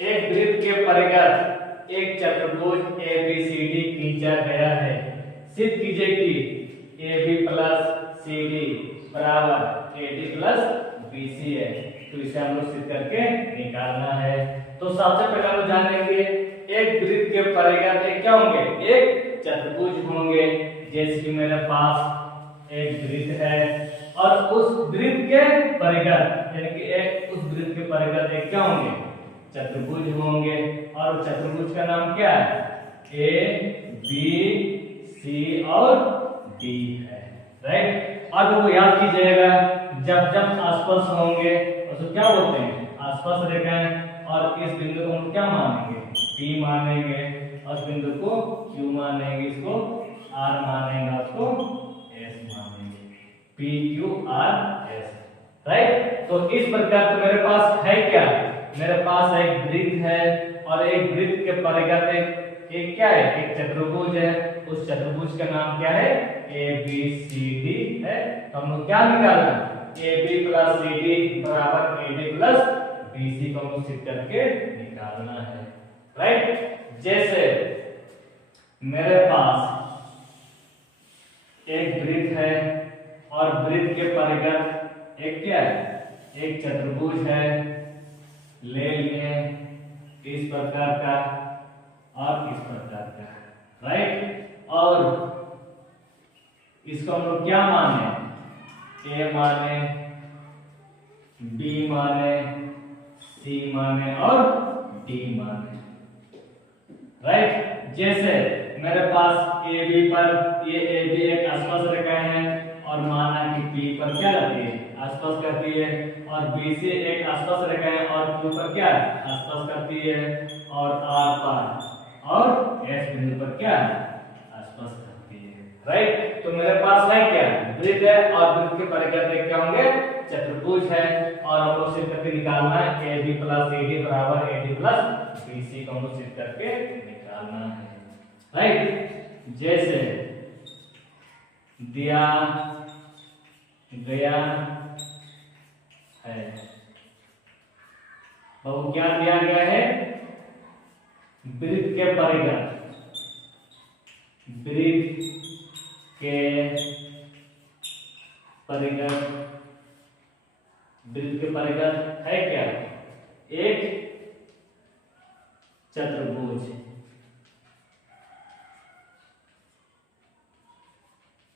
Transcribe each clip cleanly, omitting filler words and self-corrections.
एक वृत्त के परिगत एक चतुर्भुज ABCD खींचा गया है। सिद्ध कीजिए कि AB प्लस CD बराबर AD प्लस BC है। तो इसे हम लोग सिद्ध करके निकालना है। तो सबसे पहले हम जानेंगे एक वृत्त के परिगत एक क्या होंगे, एक चतुर्भुज होंगे। जैसे कि मेरे पास एक वृत्त है और उस वृत्त के परिगत यानी कि उस वृत्त के परिगत एक क्या होंगे, चतुर्भुज होंगे। और चतुर्भुज का नाम क्या है, A B C और D है, राइट। अब वो याद कीजिएगा, जब जब आसपास होंगे उसको क्या बोलते हैं, आसपास रेखाएं। और इस बिंदु को हम क्या मानेंगे, P मानेंगे, और इस बिंदु को Q मानेंगे, इसको R मानेंगे, उसको S मानेंगे, P Q R S, right. तो इस प्रकार तो मेरे पास है क्या, मेरे पास एक वृत्त है और एक वृत्त के परिगत एक क्या है, एक चतुर्भुज है। उस चतुर्भुज का नाम क्या है, ABCD है। तो हम लोग क्या निकालना, AB प्लस CD बराबर AD प्लस BC को हम सिद्ध करके निकालना है, राइट। जैसे मेरे पास एक वृत्त है और वृत्त के परिगत एक क्या है, एक चतुर्भुज है, ले लिए इस प्रकार का और इस प्रकार का, राइट। और इसको हम लोग क्या माने, A माने, B माने, C माने और D माने, राइट। जैसे मेरे पास AB पर ये AB एक आसपास रेखाएं हैं और माना कि P पर क्या रहती है, आसपास करती है, और B से एक आसपास रेखाएं और Q पर क्या आसपास करती है, और R पर और S बिंदु पर क्या आसपास करती है, राइट। तो मेरे पास है क्या, वृत्त है और वृत्त के परिगत क्या होंगे, चतुर्भुज है। और हम लोग सिद्ध करके निकालना है AB प्लस CD बराबर AD प्लस BC को हम लोग सिद्ध करके निकालना है, राइट। जैसे दिया गया है, तो क्या दिया गया है, वृत्त के परिगत, वृत्त के परिगत, वृत्त के परिगत है क्या, एक चतुर्भुज,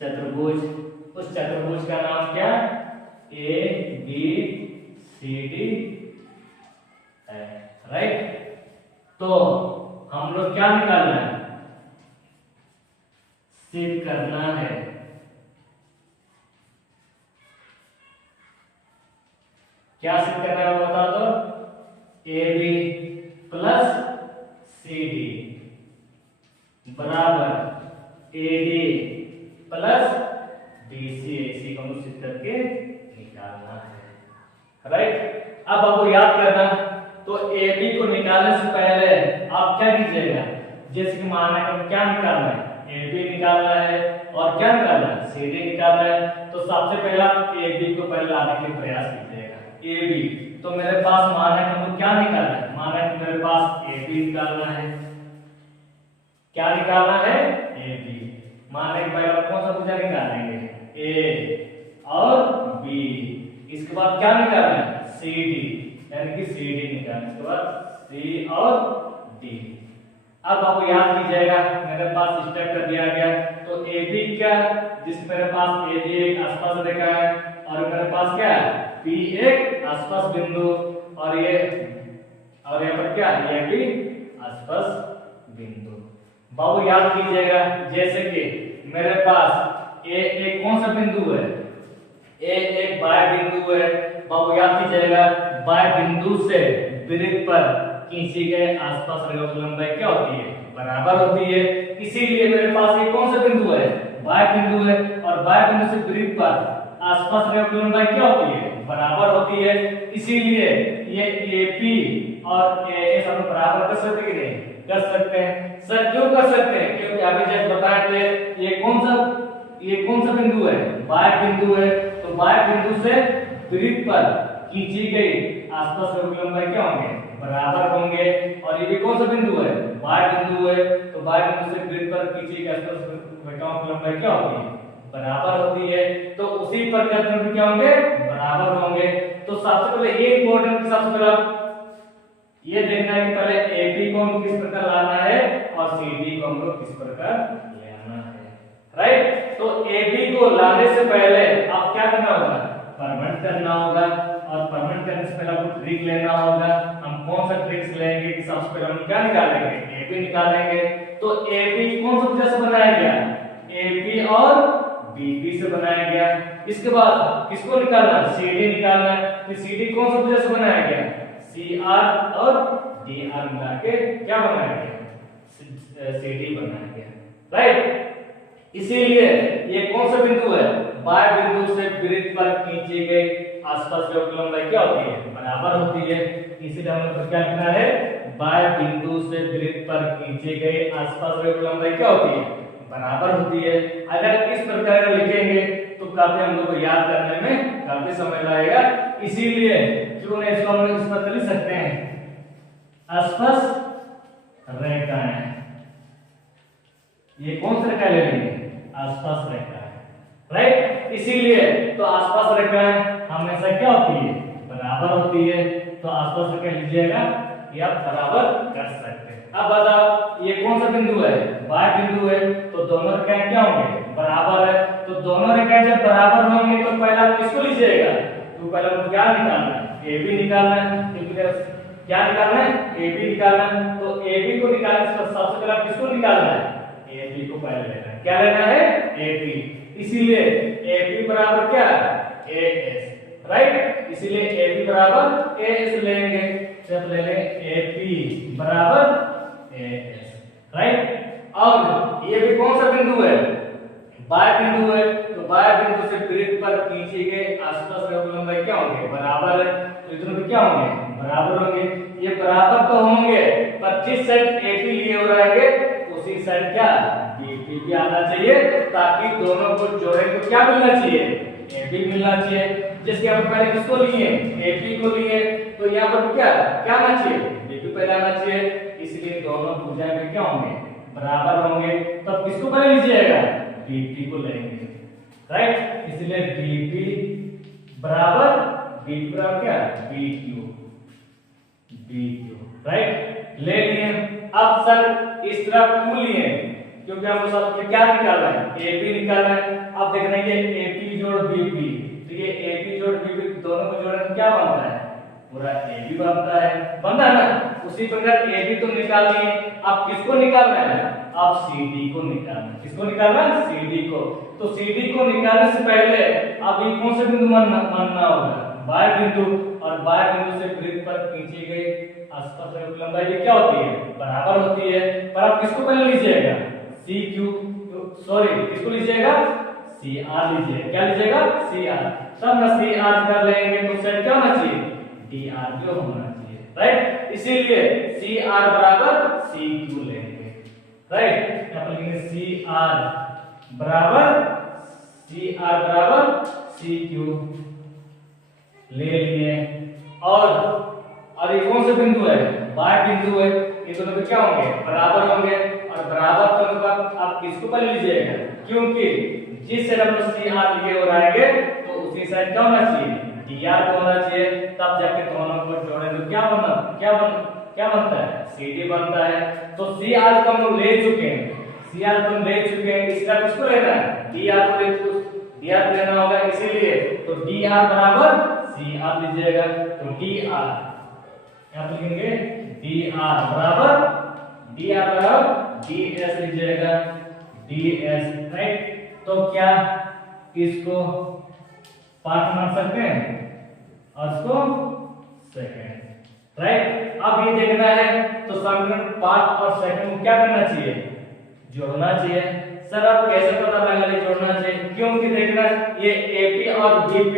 चतुर्भुज। उस चतुर्भुज का नाम क्या, ABCD है, राइट। तो हम लोग क्या निकालना है, सिद्ध करना है, क्या सिद्ध करना है बता दो, AB प्लस CD बराबर AD प्लस BC, इसी को हम सिद्ध करके निकालना है, राइट। अब आपको याद करना, तो AB को निकालने से पहले आप क्या कीजिएगा, जैसे कि माना कि क्या निकालना है, AB निकालना है और क्या निकालना है, CD निकालना है। तो सबसे पहले आप AB को पहले लाने के प्रयास कीजिएगा, AB। तो मेरे पास माना कि हमको क्या निकालना है, माना कि मेरे पास AB निकालना है, क्या निकालना है, AB। माना कि पहले कौन सा भुजा निकालेंगे, A और B, इसके बाद क्या निकालना है, CD, यानी कि CD निकालना, इसके बाद C और D। अब आपको याद कीजिएगा, मेरे पास स्टेप कर दिया गया। तो AB क्या, जिस मेरे पास AD एक आसपास रेखा है और मेरे पास क्या है, P एक आसपास बिंदु, और यहाँ पर क्या है, ये भी आसपास बिंदु। बाबू याद कीजिएगा, जैसे कि मेरे पास A एक कौन सा बिंदु है, A एक बाह्य बिंदु है। बाबू याद कीजिएगा, बाह्य बिंदु से वृत्त पर खींची गए आसपास रेखा की लंबाई क्या होती है, बराबर होती है। इसीलिए मेरे पास ये कौन सा बिंदु है, बाह्य बिंदु है, और बाह्य बिंदु से वृत्त पर आसपास रेखा की लंबाई क्या होती है, बराबर होती है। इसीलिए ये AP और AS हम बराबर कर सकते कि नहीं, कर सकते हैं। सर क्यों कर सकते हैं, क्योंकि अभी जब बताए थे ये कौन सा बिंदु है, बाह्य बिंदु है। तो बाह्य बिंदु से वृत्त पर खींची गई आसपास रेखा की लंबाई क्या होंगे, बराबर होंगे। और ये भी कौन सा बिंदु है, बाह्य बिंदु है, तो बाह्य बिंदु से वृत्त पर खींची गई स्पर्श रेखाओं की लंबाई क्या होती है, बराबर होती है। तो उसी प्रकार में क्या होंगे, बराबर होंगे। तो सबसे पहले ये इंपॉर्टेंट, सबसे पहले ये देखना है कि पहले AB को हम किस प्रकार लाना है और CD को हमको किस प्रकार लेना है, राइट। तो AB को लाने से पहले आप क्या करना होगा, परमेंट करना होगा। और परमेंट करने से पहले आपको ट्रिक लेना होगा। हम कौन सा ट्रिक्स लेंगे कि सबसे पहले हम क्या निकालेंगे, AB निकालेंगे। तो AB कौन सा वजह से बनाया गया, AB और BB से बनाया गया। इसके बाद किसको निकालना, CD निकालना है। तो CD कौन सा वजह से बनाया गया, CR और DR मिला के क्या बनाया गया, CD बनाया गया, राइट। इसीलिए ये कौन सा बिंदु है, बाह्य बिंदु से वृत्त पर खींची गई आसपास रेखा की लंबाई क्या होती है, बराबर होती है। इसीलिए हमें क्या लिखना है, बाह्य बिंदु से वृत्त पर खींची गई आसपास रेखा की लंबाई क्या होती है, बराबर होती है। अगर इस प्रकार लिखेंगे तो काफी हम लोग को याद करने में काफी समय लगेगा। इसीलिए क्यों नहीं इसको हम इस पर लिख सकते हैं, आसपास रेखाएं। ये कौन सी रेखा ले लेंगे, आसपास रेखा है, राइट। इसीलिए तो आसपास रेखाएं हमेशा क्या होती है, बराबर होती है। तो आसपास रेखा लीजिएगा, ये आप बराबर कर सकते हैं। अब बताओ ये कौन सा बिंदु है, बाह्य बिंदु है। तो दोनों रेखाएं क्या होंगे, बराबर है। तो दोनों रेखाएं जब बराबर होंगे तो पहले आप किसको लीजिएगा, तो पहले आपको क्या निकालना है, AB निकालना है। क्या निकालना है, AB निकालना है। तो AB को निकालने से सबसे पहले आप किसको निकालना है, AB को पहले लेना है। क्या लेना है, AB। इसीलिए AB बराबर क्या, AS, राइट। इसीलिए AB बराबर AS लेंगे। जब ले लें AB बराबर AS, राइट। और ये भी कौन सा बिंदु है, बाह्य बिंदु है। तो बाह्य बिंदु से वृत्त पर खींची गई आसपास रेखा की लंबाई क्या होंगे, बराबर है। तो इधर भी क्या होंगे, बराबर होंगे। ये बराबर तो होंगे पर जिस साइड AB लिए हो रहेंगे उसी साइड क्या, BB भी आना चाहिए, ताकि दोनों को जोड़े तो क्या मिलना चाहिए, AB मिलना चाहिए। जिसके हम पहले किसको लिए, AB को लिए, तो यहाँ पर क्या क्या आना चाहिए, BB पहले आना चाहिए। इसलिए दोनों भुजाएं में क्या होंगे, बराबर होंगे। तब किसको पहले लीजिएगा, BB को लेंगे, राइट। इसलिए BB बराबर क्या, BQ, राइट, ले लिए। अब सर इस तरफ क्यों लिए, क्योंकि हमको सब क्या निकालना है, AB निकालना है। अब देख रहे हैं ये AP जोड़ BB, तो ये AB जोड़ BB दोनों को जोड़ने में क्या बनता है, पूरा AB बनता है ना। उसी प्रकार AB तो निकाल लिए। अब किसको निकालना है, अब CD को निकालना है। किसको निकालना है, CD को। तो CD को निकालने से पहले अब ये कौन सा बिंदु मानना होगा, बाह्य बिंदु। और बाह्य बिंदु से वृत्त पर खींची गई आसपास रेखा की लंबाई भी क्या होती है, बराबर होती है। पर आप किसको पहले लीजिएगा, CQ, सॉरी किसको लीजिएगा, CR लीजिए। क्या लीजिएगा, CR। तब ना CR कर लेंगे तो सेट क्या होना चाहिए, DR जो होना चाहिए, राइट। इसीलिए CR बराबर CQ लेंगे, राइट। यहाँ पर लिखेंगे CR बराबर CQ ले लिए। और ये कौन सा बिंदु है, बाह्य बिंदु है। ये दोनों क्या होंगे, बराबर होंगे। और बराबर तो आप किसको पहले लीजिएगा, क्योंकि जिस साइड हम CR लिए हो रहेंगे तो उसी साइड क्या होना चाहिए, DR को होना चाहिए। तब जाके दोनों को जोड़े तो क्या बनता है, CD बनता है। तो CR को हम ले चुके हैं, इस तरफ किसको लेना है, DR को लेना होगा। इसीलिए तो DR बराबर CR लीजिएगा। तो DR यहाँ पे लिखेंगे DR बराबर DS लीजिएगा, DS, राइट। तो क्या इसको पार्ट मान सकते हैं और इसको सेकंड, राइट। अब ये देखना है तो समीकरण पार्ट और सेकंड को क्या करना चाहिए, जोड़ना चाहिए। सर अब कैसे पता लगाने जोड़ना चाहिए, क्योंकि देखना ये AP और BP,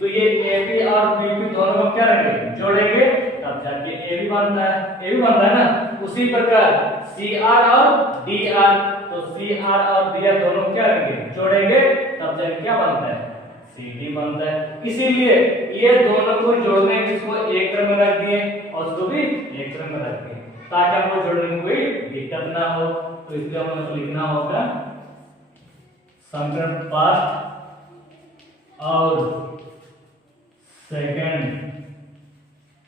तो ये AP और BP दोनों को क्या रहेंगे, जोड़ेंगे, तब जाके AB बनता है ना। उसी प्रकार CR और DR, तो CR और DR दोनों क्या रहेंगे, जोड़ेंगे, तब जाके क्या बनता है, CD बनता है। इसीलिए ये दोनों को जोड़ने के इसको एक तरफ में रख दिए और उसको भी एक तरफ में रख दिए ताकि हमको जोड़ने में कोई दिक्कत ना हो। तो इसलिए हमें लिखना होगा समीकरण फर्स्ट और सेकंड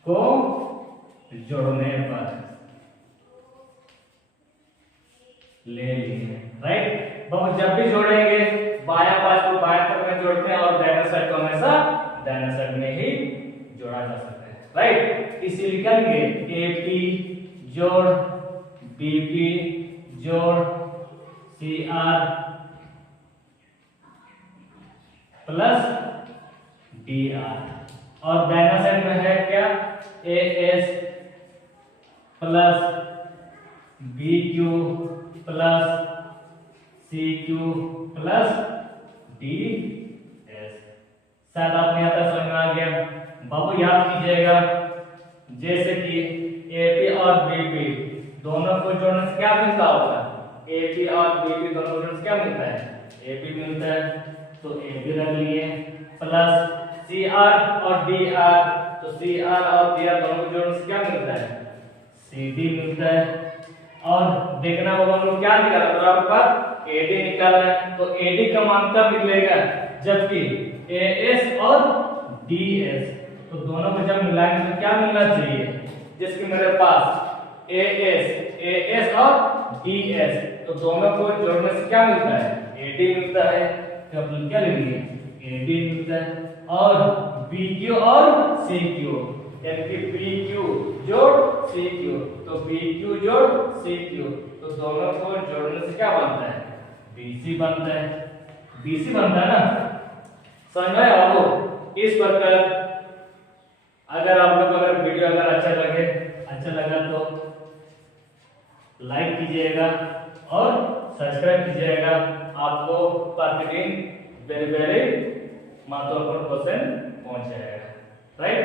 को जोड़ने पर ले लिए, राइट। बहुत जब भी जोड़ेंगे बायां पांच को बाएं तरफ में जोड़ते हैं और दाहिना साइड को हमेशा दाहिना साइड में ही जोड़ा जा सकता है, राइट। इसी लिखेंगे AP जोड़ BP जोड़ CR प्लस DR और दाहिना साइड में है क्या AS plus BQ plus CQ plus DS। शायद आपने यहाँ तक समझ में आ गया। बाबू याद कीजिएगा जैसे कि AP और BP दोनों को जोड़ने से क्या मिलता होगा, AP और BP दोनों को जोड़ने से क्या मिलता है, AP मिलता है तो AP रख लिए प्लस CR और DR तो CR और DR दोनों को जोड़ने से क्या मिलता है, CD मिलता है। और देखना होगा हम लोग क्या निकाला बराबर पर AD निकाला है तो AD का मान कब निकलेगा जबकि AS और DS तो दोनों को जब मिलाएंगे तो क्या मिलना चाहिए, जिसके मेरे पास AS और DS तो दोनों को जोड़ने से क्या मिलता है AD मिलता है तो अपन क्या लेंगे AD मिलता है। और BQ और CQ यानी कि BQ जोड़ CQ तो BQ जोड़ CQ तो दोनों को जोड़ने से क्या बनता है BC बनता है, BC बनता है ना। समझ में आया आपको। इस प्रकार अगर आप लोग अगर वीडियो अगर अच्छा लगा तो लाइक कीजिएगा और सब्सक्राइब कीजिएगा। आपको प्रतिदिन वेरी महत्वपूर्ण क्वेश्चन पहुंच जाएगा, राइट।